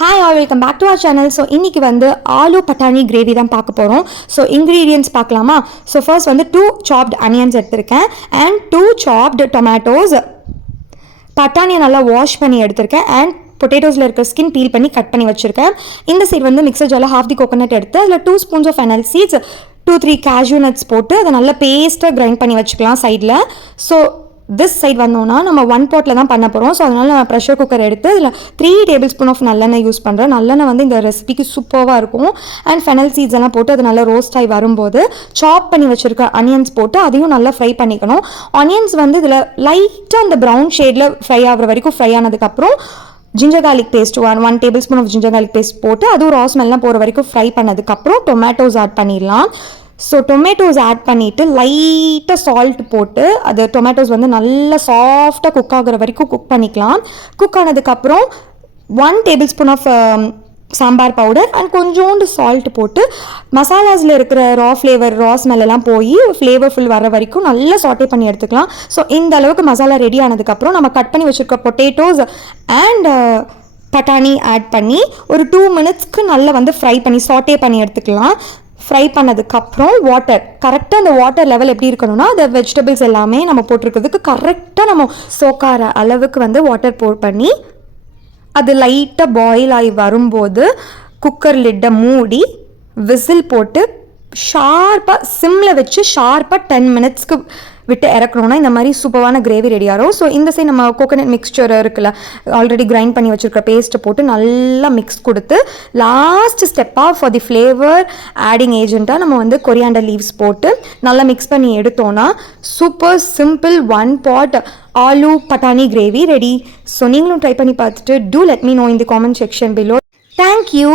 Hi all, welcome back to our channel. So இன்றைக்கி வந்து ஆலு பட்டாணி கிரேவி தான் பார்க்க போகிறோம். ஸோ இன்க்ரீடியன்ட்ஸ் பார்க்கலாமா? ஸோ ஃபர்ஸ்ட் வந்து 2 சாப்ட் அனியன்ஸ் எடுத்திருக்கேன் அண்ட் 2 சாப்டு டொமேட்டோஸ். பட்டாணியை நல்லா வாஷ் பண்ணி எடுத்திருக்கேன் அண்ட் பொட்டேட்டோஸில் இருக்க ஸ்கின் பீல் பண்ணி கட் பண்ணி வச்சுருக்கேன். இந்த சைடு வந்து மிக்சர் ஜாரில் half தி கோகோனட் எடுத்து அதில் 2 spoons of fennel seeds 2-3 cashew nuts போட்டு அதை நல்லா பேஸ்ட்டாக கிரைண்ட் பண்ணி வச்சுக்கலாம் சைடில். ஸோ திஸ் சைட் வந்தோன்னா நம்ம 1 பாட்டில் தான் பண்ண போகிறோம். ஸோ அதனால் நான் ப்ரெஷர் குக்கர் எடுத்து அதில் 3 டேபிள் ஸ்பூன் ஆஃப் நல்லெண்ணெய் யூஸ் பண்ணுறேன். நல்லெண்ணெய் வந்து இந்த ரெசிபிக்கு சூப்பராக இருக்கும். அண்ட் ஃபெனல் சீட்ஸ் எல்லாம் போட்டு அது நல்லா ரோஸ்ட் ஆகி வரும்போது சாப் பண்ணி வச்சுருக்க அனியன்ஸ் போட்டு அதையும் நல்லா ஃப்ரை பண்ணிக்கணும். ஆனியன்ஸ் வந்து இதில் லைட்டாக அந்த ப்ரௌன் ஷேடில் ஃப்ரை ஆகிற வரைக்கும் ஃப்ரை ஆனதுக்கப்புறம் ginger garlic paste 1 tablespoon of ginger garlic paste போட்டு அதுவும் ரா ஸ்மெல்லாம் போகிற வரைக்கும் ஃப்ரை பண்ணதுக்கப்புறம் டொமேட்டோஸ் ஆட் பண்ணிடலாம். ஸோ டொமேட்டோஸ் ஆட் பண்ணிவிட்டு லைட்டாக சால்ட் போட்டு அது டொமேட்டோஸ் வந்து நல்லா சாஃப்டாக குக் ஆகிற வரைக்கும் குக் பண்ணிக்கலாம். குக் ஆனதுக்கப்புறம் 1 tablespoon of sambar powder and கொஞ்சோண்டு சால்ட் போட்டு மசாலாஸில் இருக்கிற ரா ஃப்ளேவர் ரா ஸ்மெல்லாம் போய் ஃப்ளேவர்ஃபுல் வர வரைக்கும் நல்லா சாட்டே பண்ணி எடுத்துக்கலாம். ஸோ இந்த அளவுக்கு மசாலா ரெடி ஆனதுக்கப்புறம் நம்ம கட் பண்ணி வச்சுருக்க பொட்டேட்டோஸ் அண்ட் பட்டாணி ஆட் பண்ணி ஒரு 2 மினிட்ஸ்க்கு நல்லா வந்து ஃப்ரை பண்ணி சாட்டே பண்ணி எடுத்துக்கலாம். ஃப்ரை பண்ணதுக்கப்புறம் வாட்டர் கரெக்டாக அந்த வாட்டர் லெவல் எப்படி இருக்கணும்னா அந்த வெஜிடபிள்ஸ் எல்லாமே நம்ம போட்டிருக்கிறதுக்கு கரெக்டாக நம்ம சோக்கார அளவுக்கு வந்து வாட்டர் போர் பண்ணி அது லைட்டாக பாயில் ஆகி வரும்போது குக்கர் லிட்டை மூடி விசில் போட்டு ஷார்ப்பாக சிம்மில் வச்சு ஷார்ப்பாக 10 மினிட்ஸ்க்கு விட்டு இறக்கணும்னா இந்த மாதிரி சூப்பரான கிரேவி ரெடி ஆகும். ஸோ இந்த சைடு நம்ம கோகோனட் மிக்ஸ்சர் இருக்குல்ல, ஆல்ரெடி கிரைண்ட் பண்ணி வச்சுருக்க பேஸ்ட்டை போட்டு நல்லா மிக்ஸ் கொடுத்து லாஸ்ட் ஸ்டெப்பாக ஃபார் தி ஃப்ளேவர் ஆடிங் ஏஜென்ட்டாக நம்ம வந்து கொரியாண்டர் லீவ்ஸ் போட்டு நல்லா மிக்ஸ் பண்ணி எடுத்தோன்னா சூப்பர் சிம்பிள் 1 பாட் ஆலு பட்டாணி கிரேவி ரெடி. ஸோ நீங்களும் ட்ரை பண்ணி பார்த்துட்டு டூ லெட் மீ நோ இன் தி காமெண்ட் செக்ஷன் பிலோ. தேங்க்யூ.